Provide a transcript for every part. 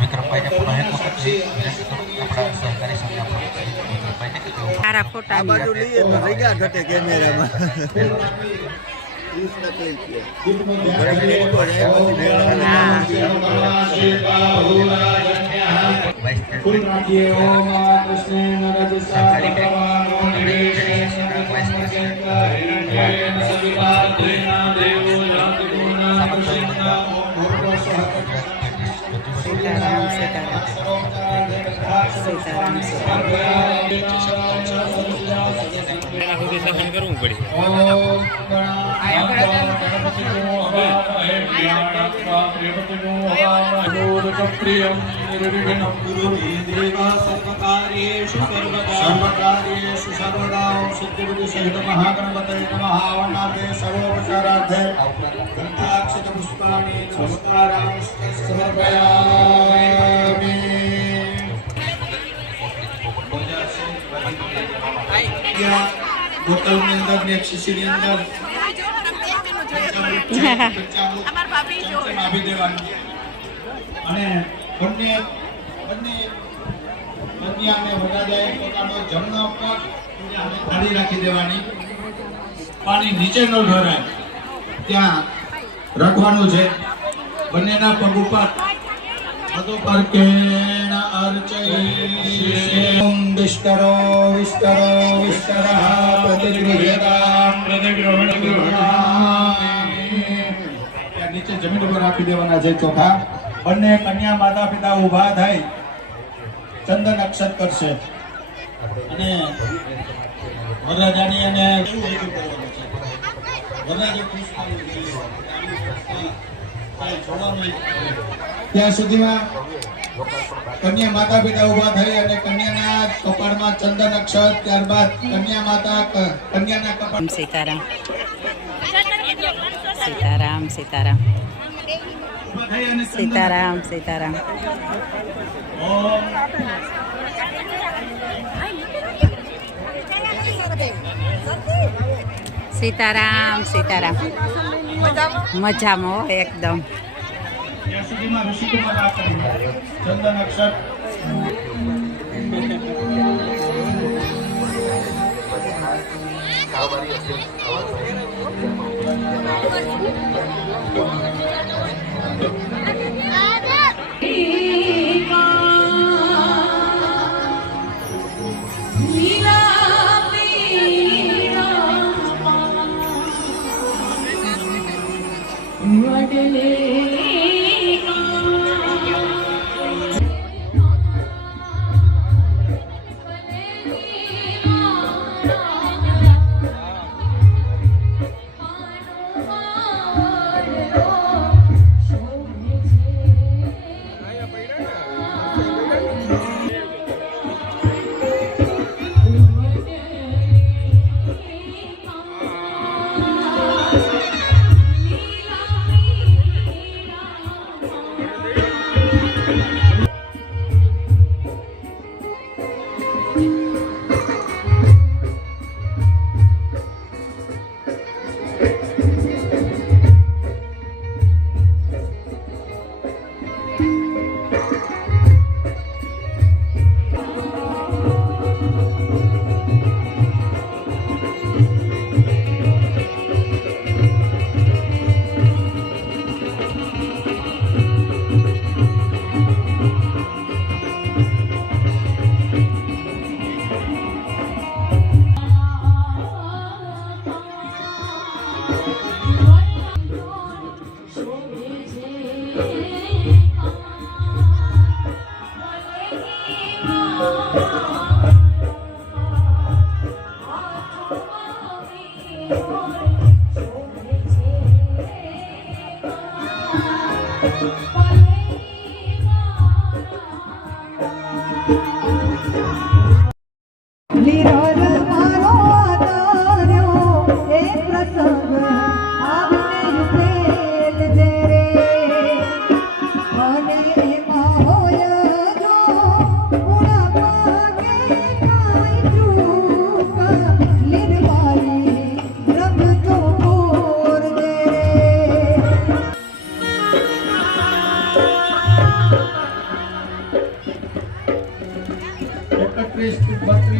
વિક્રમભાઈને પણ એક વખત આપણા સહકારી સંઘના પ્રમુખ વિક્રમભાઈને કીધું સારા ફોટા આ બાજુ લઈએ તો રગા ઘટે કેમેરામાં કરવું પડે बोतल में अंदर ने शीशी के अंदर અમાર ભાભી જો આપી દેવાની અને બંને કન્યાને વરરાજાએ પોતાનો જમણો પગ અને થાળી રાખી દેવાની. પાણી નીચે ન ઢોરાય ત્યાં રાખવાનું છે. બંનેના પગ ઉપર બધો પર કેણ અર્ચય ઓમ વિષ્કરો વિષ્કરો વિષ્કરઃ પ્રતિગૃહ્યતામ પ્રતિગૃહ્યતામ. નીચે જમીન ઉપર રાખી દેવાના છે ચોખા. બંને કન્યા માતા પિતા ઊભા થઈ ચંદન અક્ષત કરશે અને વરરાજાની અને ત્યાં સુધીમાં કન્યા માતા પિતા ઊભા થઈ અને કન્યાના કપાળમાં ચંદન અક્ષત, ત્યારબાદ કન્યા માતા કન્યાના કપાળ. સીતારામ સીતારામ સીતારામ સીતારામ સીતારામ. સીતારામ સીતારામ. મજામાં હો એકદમ. ત્યાં સુધીમાં ઋષિકુમાર આપણી ચંદન અક્ષત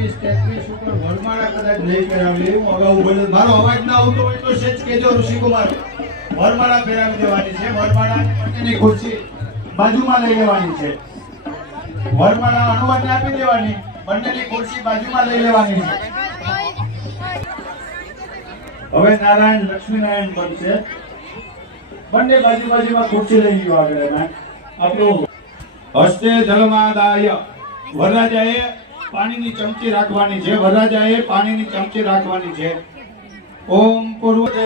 32 ઉપર વરમાળા કદાચ નહીં કરાવી હું અગાઉ બોલ્યો મારો અવાજ ના આવતો હોય તો સેજ કેજો ઋષિકુમાર વરમાળા પહેરાવી દેવાની છે વરમાળા પટેની ખુરશી બાજુમાં લઈ લેવાની છે વરમાળા અનુવાદને આપી દેવાની બંનેની ખુરશી બાજુમાં લઈ લેવાની છે હવે નારાયણ લક્ષ્મીનારાયણ બનશે બંને બાજુમાં ખુરશી લઈ ગયો આગળ આપણું હસ્તે જલમાદાય વરરાજાએ પાણીની ચમચી રાખવાની છે વરરાજાએ પાણીની ચમચી રાખવાની છે ઓમ પૂર્વ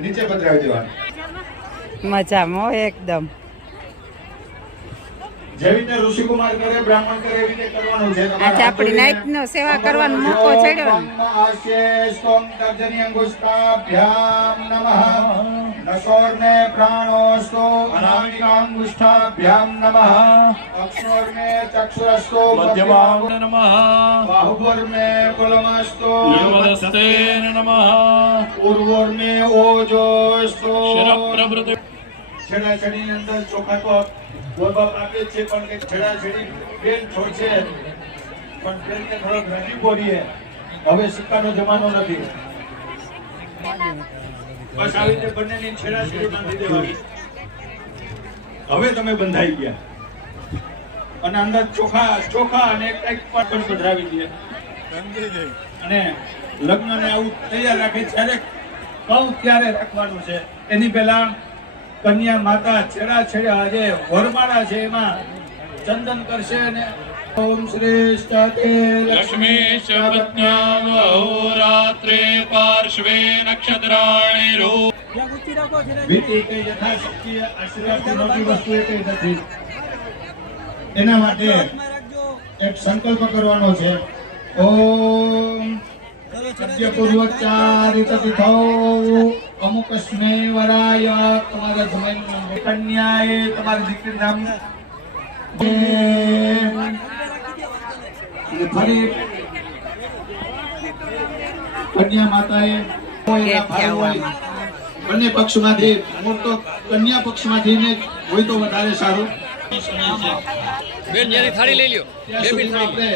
નીચે પધરાવી દેવાની મજામાં હો એકદમ. જેવી રીતે ઋષિકુમાર કરે બ્રાહ્મણ કરે એવી રીતે કરવાનું છે આજે આપણી નાઈટ નો સેવા કરવાનો મોકો ચડ્યો ને. આશેસ્તોમ તર્જની અંગુષ્ઠાભ્યામ નમઃ નસોર્મે પ્રાણોસ્તો અનામિકાંગુષ્ઠાભ્યામ નમઃ અક્ષોર્મે ચક્ષુરસ્તો મધ્યમામ નમઃ બાહુર્મે બલમસ્તો યોગસ્તેન નમઃ પૂર્વોર્મે ઓજોસ્તો શિરપ્રભૃતિ છેડાછેડી અંદર ચોખા તો ગોબાપ આપે છે પણ કે છેડાછેડી બેન છોડ છે પણ બેનને થોડોક નજીક બોલીએ હવે સિક્કાનો જમાનો નથી બસ આવી રીતે બંનેની છેડાછેડી બાંધી દેવાની હવે તમે બંધાઈ ગયા અને અંદર ચોખા અને કંઈક પણ પધરાવી દે અને લગ્નને આવું તૈયાર રાખી જ્યારે કહું ત્યારે રાખવાનું છે એની પહેલા કન્યા માતા છેડા આજે વરમાળા છે એમાં ચંદન કરશે અને ઓમ શ્રેષ્ઠ લક્ષ્મી શપથ્યામ અહોરાત્રે પાર્શ્વે નક્ષત્રાણિ રૂપ વિધિ કઈ યથાશક્તિ આશીર્વાદથી મોટી વસ્તુ એ કઈ નથી એના માટે એક સંકલ્પ કરવાનો છે ઓમ સત્ય પૂર્વોચ્ચારિત તિથૌ અમુક સ્નેવરાય તમારા જમાઈનું કન્યાએ તમારી દીકરી નામ અને ફરી કન્યા માતાએ બંને પક્ષમાંથી મૂળ તો કન્યા પક્ષમાંથી ને હોય તો વધારે સારું બેન ન્યાની થાળી લઈ લ્યો આપણે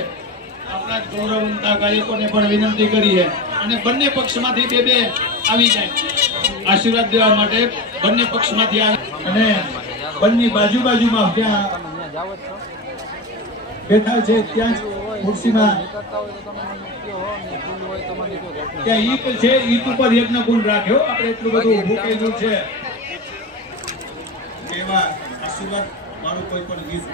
આપણા ગૌરવવંતા ગાયકોને પણ વિનંતી કરીએ અને બંને પક્ષમાંથી બે આવી જાય આશીર્વાદ દેવા માટે બંને પક્ષમાંથી અને બંને બાજુમાં જ્યાં બેઠા છે ત્યાં ખુરશીમાં ત્યાં ઈટ છે ઈટ ઉપર યજ્ઞ કુંડ રાખ્યો આપણે એટલું બધું ઊભું કર્યું છે એવા આશીર્વાદ મારું કોઈ પણ ગીત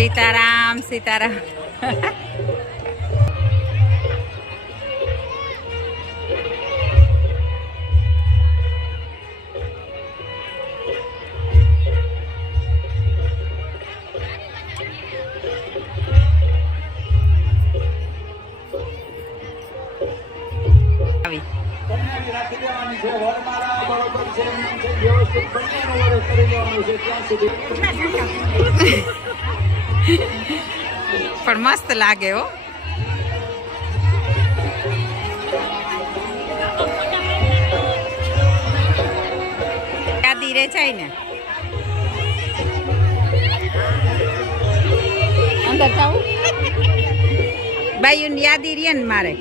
સીતારામ સીતારામ. આવી કન્યાની રાખી દેવાની છે વરમાળા બરોબર છે એમ છે વ્યવસ્થિત બંનેનું વરસ કરી લેવાનું છે ત્યાં સુધી પણ મસ્ત લાગે હો. યાદી રે જાય ને અંદર જાવું બાયુની યાદી રે ને મારે.